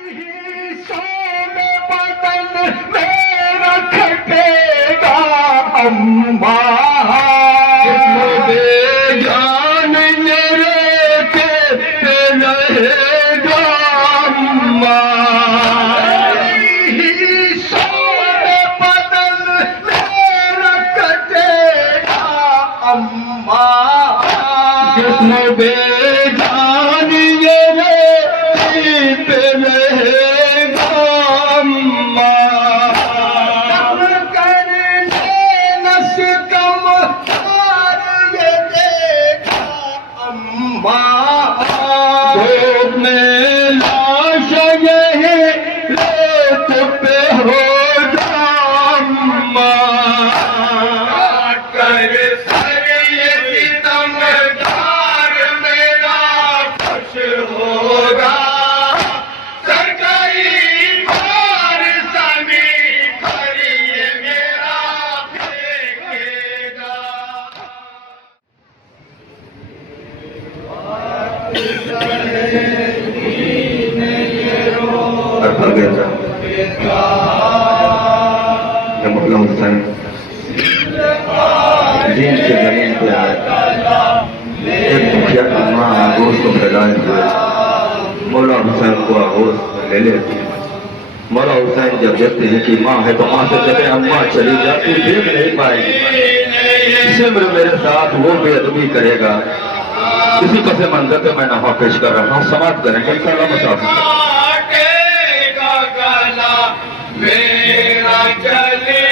सोने बदन मेरा खटेगा अम्मा, बेजान मेरे पे रहेगा अम्मा। सोने बदन मेरा खटेगा अम्मा, जिसमें बेजान मेरे पे रहेगा अम्मा। गोद में लाश यही रेत पे हो जा अम्मा। कर सर ये सितमगार मेरा खुश होगा, सरकारी बार समी पर ये मेरा फेंकेगा। मौला हुसैन दीन से जमीन पे आए, एक दुखिया की माँ आगोश को फैलाए हुए मौला हुसैन को आगोश में ले लेती है। मौला हुसैन जब देखते हैं कि माँ है तो माँ से कहते हैं अम्मा चली जाती देख नहीं पाएगी, सिमर मेरे साथ वो बेअदबी करेगा। इसी पसे मंजर पे मैं नफा पेश कर रहा हूँ, समाप्त करेंगे इंशाअल्लाह मुसाफिर। मेरा चले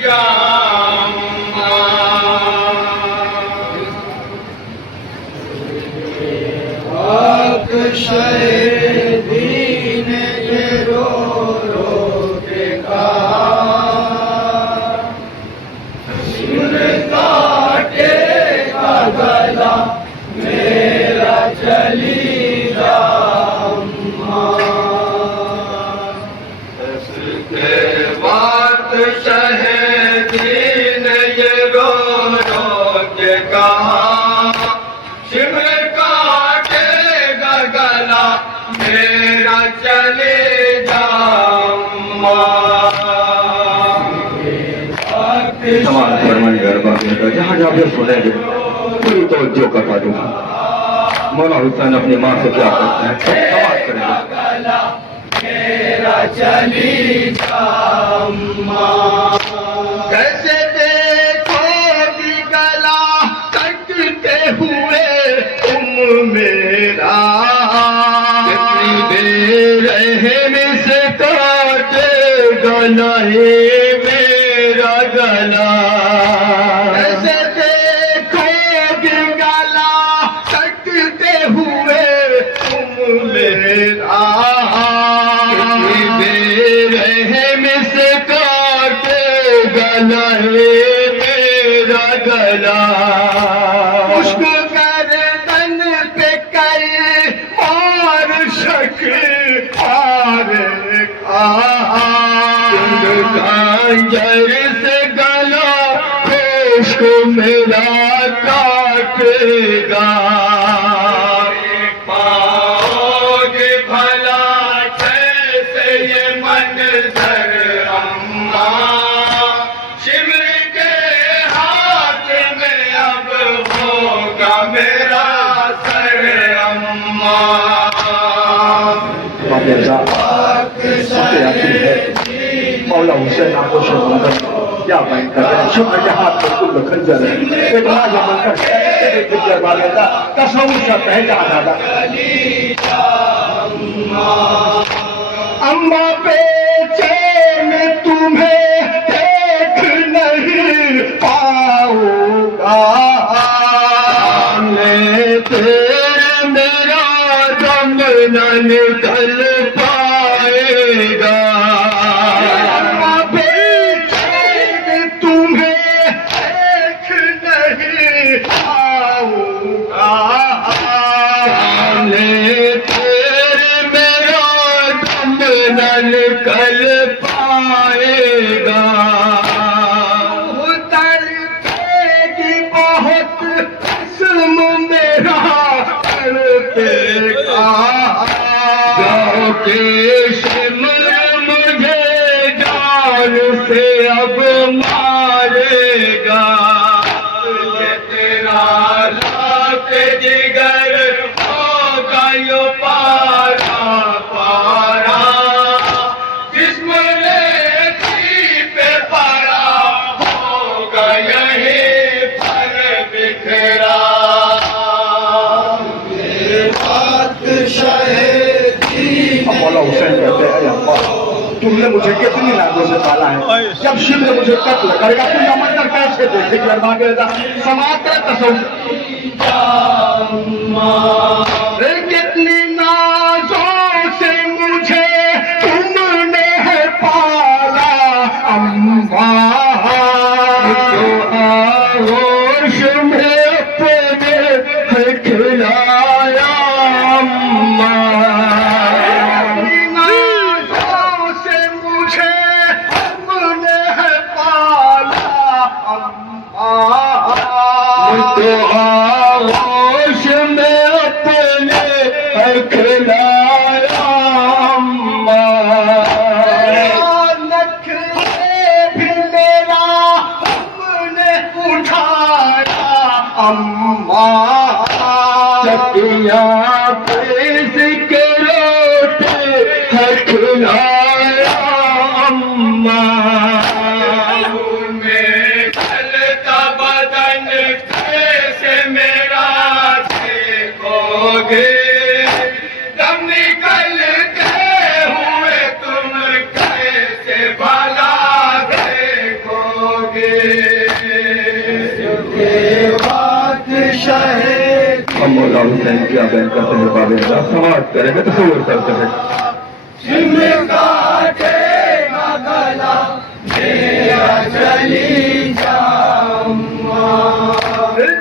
जाऊंगा, शहीदीन ये रो रो के कहा, सिर काटेगा गला मेरा चली जाऊंगा। शहीदीन ये रो रो के कहा, शिमर काटेगा गला मेरा चले जाऊंगा। तमाम फरमान गरबा जहाँ जहाँ भी सुनेंगे पूरी तवज्जो का ताजुब। मौला हुसैन अपनी माँ से क्या करते हैं समाप्त करेंगे। मेरा चली जाऊंगा, कैसे देखोगी गला कटते हुए तुम मेरा, कितनी बेरहम से काटेगा नहीं मेरा गला। कैसे देखोगी गला कटते हुए तुम मेरा, बेरहम से काटेगा नहीं मेरा गला। मुश्क गर्दन पे कर और शक्ल हारे कांजर से गला खुश्क मेरा काटेगा। पाओगे भला कैसे ये मंजर अम्मा, शिमर के हाथ में अब होगा मेरा सर अम्मा। मौला हुसैन आपको शर्मंदर या मैं कर शुक्र के हाथ में कुल खंजर है एक राजा बनकर एक दरबार का तस्वीर का पहचान आदा। अम्मा बेचैन तुम्हें देख नहीं पाऊंगा, मैं तेरे मेरा दम न निकल पाएगा। अम्मा बेचैन तुम्हें देख नहीं पाऊंगा, मैं तेरे मेरा दम न निकल पाएगा। तड़पेगी बहुत जिस्म मेरा तड़पेगा, गाँव के तुमने मुझे कितनी नाजों से पाला है। जब शिव ने मुझे कत्ल करेगा तुम मंदिर कैसे देखेगी? और मांगे समाप्त कितनी नाजों से मुझे तुमने है पाला अम्मा, तो आगोश में अपने है खिलाया अम्मा। नाजों से मुझे तुमने है पाला अम्मा, तो आगोश में अपने है खिलाया अम्मा। नखरे भी मेरा तुमने उठाया अम्मा, चकियाँ पेश के रोटे है खिलाया अम्मा। में चलता बदन कैसे मेरा देखोगे, दम निकलते हुए तुम कैसे भला देखोगे। हम मौला हुसैन की बहन का शहर बाबेदा समाप्त करेंगे, तस्वीर करते हैं।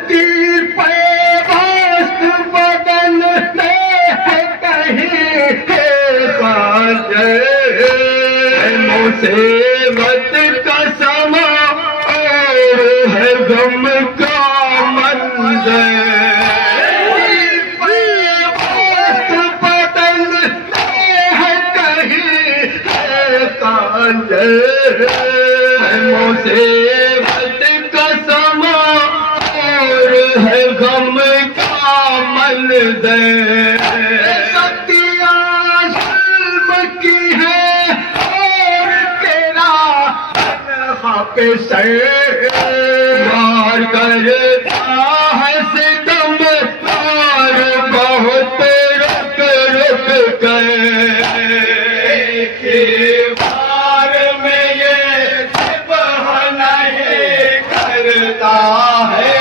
तीर पे मस्त बदन में है कहीं है बाजे, मुसीबत का समा और है गम का मंजर। मस्त बदन में है कहीं है कांजे, मुसीबत का समा और है गम का मंजर। सतिया जुल्म की है और तेरा तन्हा पे सर मार करता है सितम और बहुत रुक रुक कर। बार में ये बहाना नहीं करता है,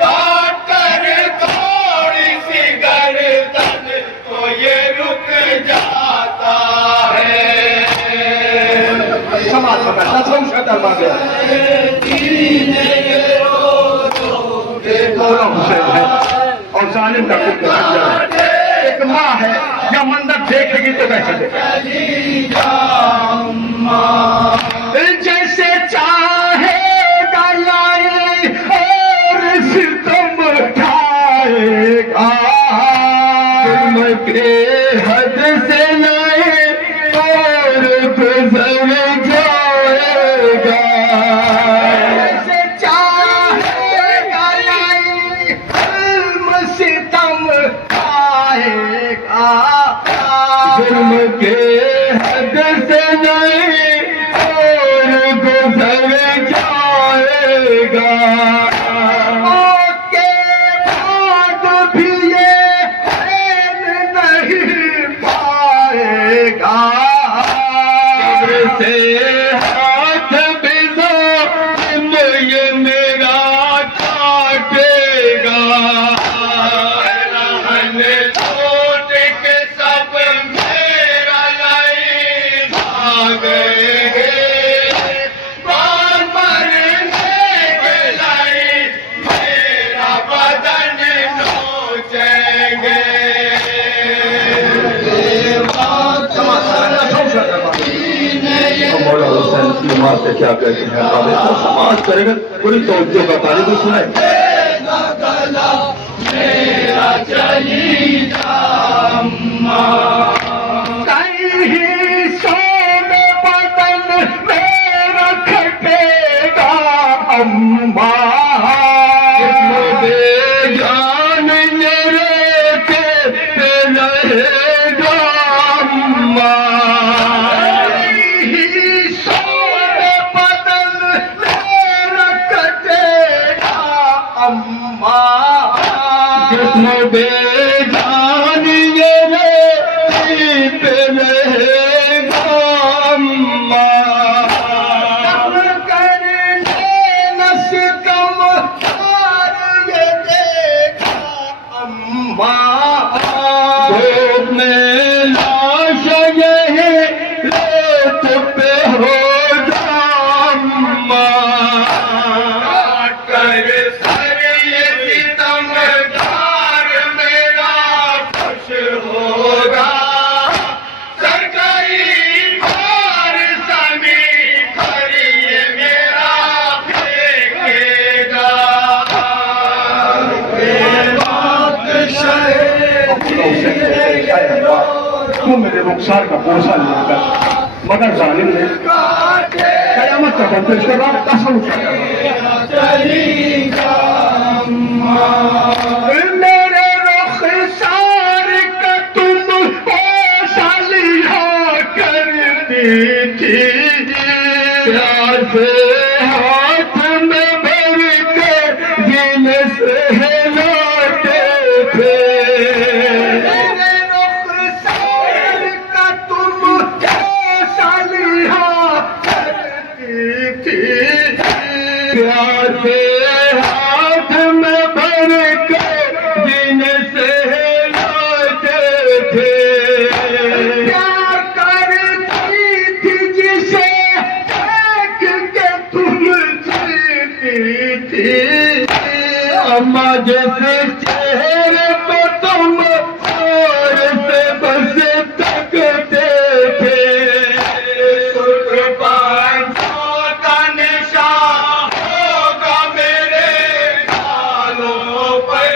काट कर थोड़ी सी गर्दन तो ये रुक जाता है। समाज का मौला हुसैन है और जालिम का कुत्ते खंजर है। एक माँ है या मंदिर देखेगी तो कैसे देखेगी? जैसे चाहेगा लाई और सितम ढाएगा, तुम के हद से लाए और गुजर जाएगा। जैसे चाहेगा लाई जुल्म सितम ढाएगा, जुल्म के हद से नहीं और गुजर जाएगा। के बाद भी ये चैन नहीं पाएगा, कब्र से हाथ भिजो ये मेरा काटेगा। रहन छोड़ के सब मेरा लाई भागेंगे, बार मरने के लाई मेरा बदन नोचेंगे। हम मौला हुसैन की माँ से क्या कहते हैं बाबेदा समाप्त करेंगे, पूरी तवज्जो का तारीफ सुनाएंगे। कहीं सोने बदन मेरा खटेगा अम्मा, जान मेरे के रहेगा अम्मा। कहीं सोने बदन मेरा खटेगा अम्मा, जिसमें बेजान ये पे रहेगा चुप हो जाम्मा कर सर ये सितमगार मेरा खुश होगा सरकारी बार समी खरी मेरा फेंकेगा तू मेरे रुखसार का बोझा लेकर मगर जालिम ने कयामत का बनते इसके बाद कसम उठाया मेरे रुखसार का तुम ऐसा लिया करती थी प्यार से हाथ में भर के दिल से हिलाते थे मेरे रुखसार का तुम ऐसा लिया करती थी प्यार से हाथ में भर के दिन से हिलाते थे प्यार करती थी जिसे देख के तुम जीती थी अम्मा जैसे चेहरे पे तुम और से बस तकते थे कुर्बानियों का निशान होगा मेरे गालों पर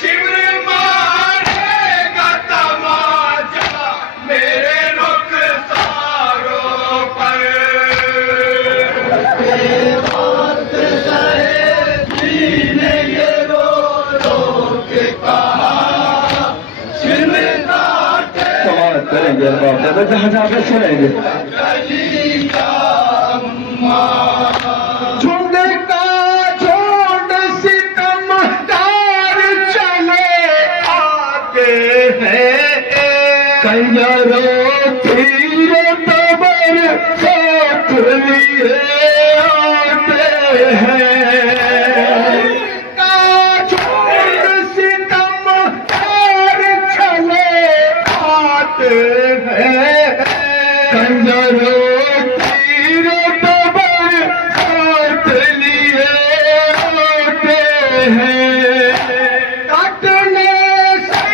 शिविर मारेगा तमाचा मेरे रुखसारों पर समाज करेंगे बाप दादा जहाँ जहाँ पे सुनेंगे झुंड का झुंड सितमगार चले आते हैं कंजरों तीर तबर साथ लिए आते हैं का झुंड सितमगार चले आते हैं कंजरों तीर तबर साथ लिए आते हैं काटने से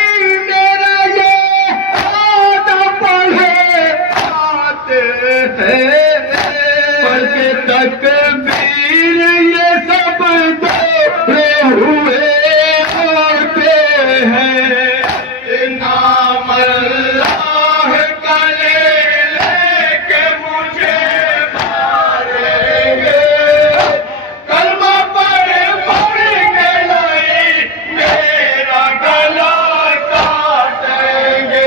मेरा ये आदा पढ़े आते हैं पढ़ तकबीर ये सब दौड़े हुए आते हैं नाम अल्लाह का लेके मुझे मारेंगे कलमा पढ़ के नहीं मेरा गला काटेंगे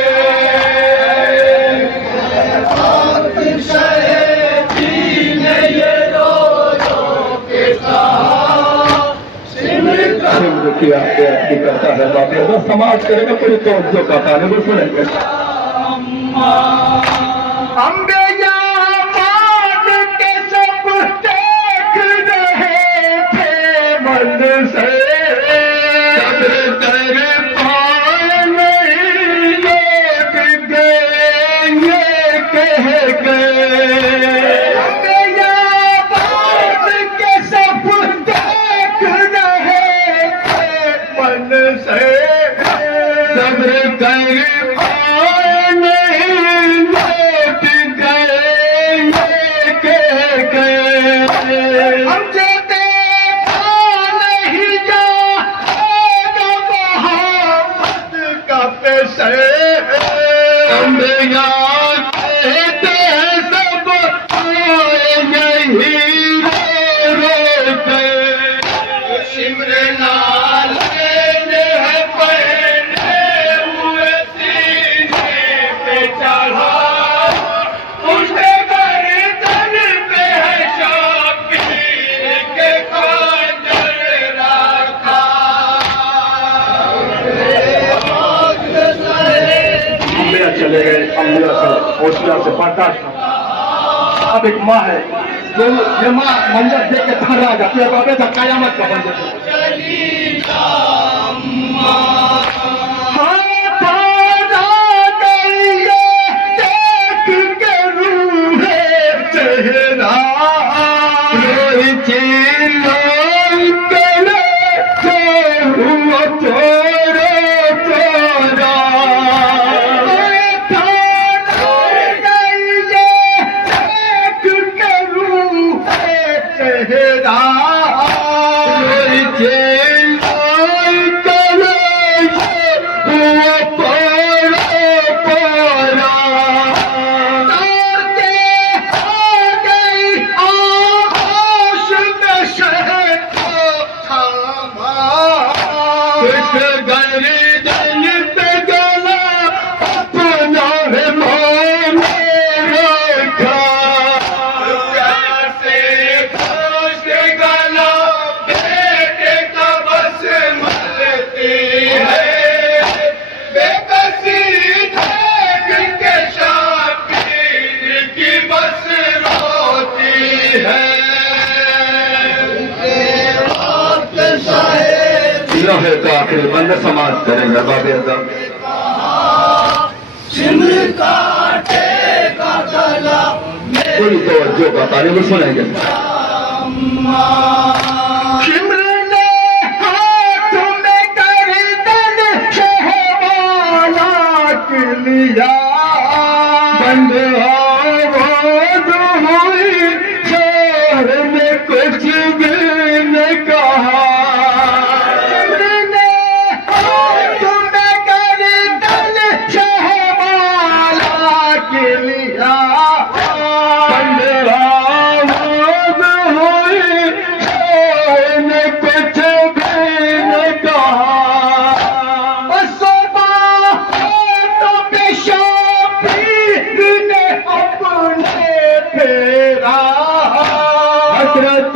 सिमर की आपकी करता है बाप दादा समाज करेगा पूरी तवज्जो का ताने को सुनेंगे अम्बे या मान के सब देख रहे थे मन से सब्र कर पाए नहीं लौट गए ये कह गए अम्बे या मान के सब देख रहे थे मन से सब्र कर पाए नहीं लौट गए ये कह गए हमसे देखा नहीं जाएगा मोहम्मद का पैसे हम यहाँ कहते हैं सब आए यही रो के शिमर लाल ने है पहने हुए सीने पे चढ़ा उसके गर्दन पे है शबीर के खंजर रखा अम्बिया चले गए अम्बिया से होशिया से बर्दाश्त न हुआ। अब एक माँ है जो ये माँ मंजर देख के थर्रा जाती है बाबे तो कयामत का बन जाता हाँ, तारा नहीं ये देख जंग समाप्त करें अरबाब आज़म। पूरी तवज्जो का तालिब सुनेंगे। शिमर ने हाथ में गर्दन शहवाला के लिया, बंद आवाज़ हुई, शहर में कुछ भी न कहा। शिमर ने हाथ में गर्दन शहवाला के लिया, बंद आवाज़ हुई, शहर में कुछ भी न कहा। सुबह तो पेशाबीर ने अपने फेरा, हसरत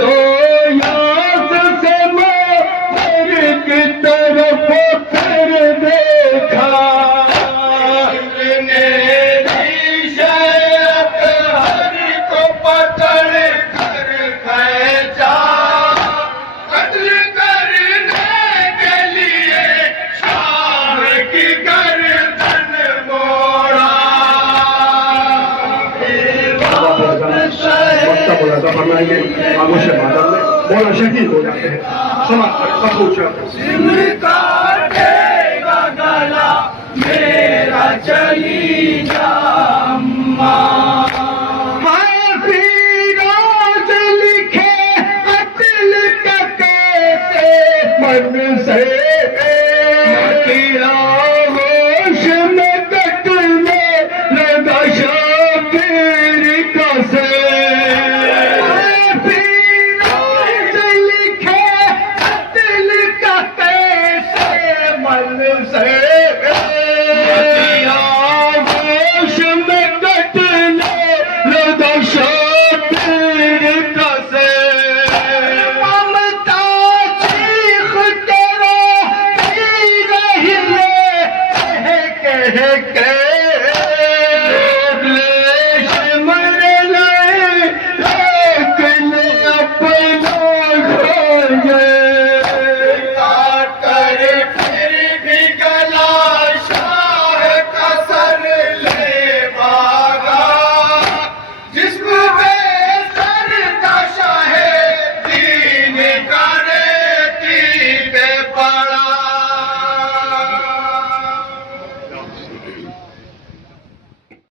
याद से मेरे की तरफ फिर देखा। ने हर को पकड़ कर खींचा, कत्ल करने के लिए शाह की गर्दन मोड़ा। वक्ता बोला था फरमाएंगे आगोश मादम में मौला शहीद हो जाते हैं। समाप्त करें सब कुछ काटेगा गला मेरा चली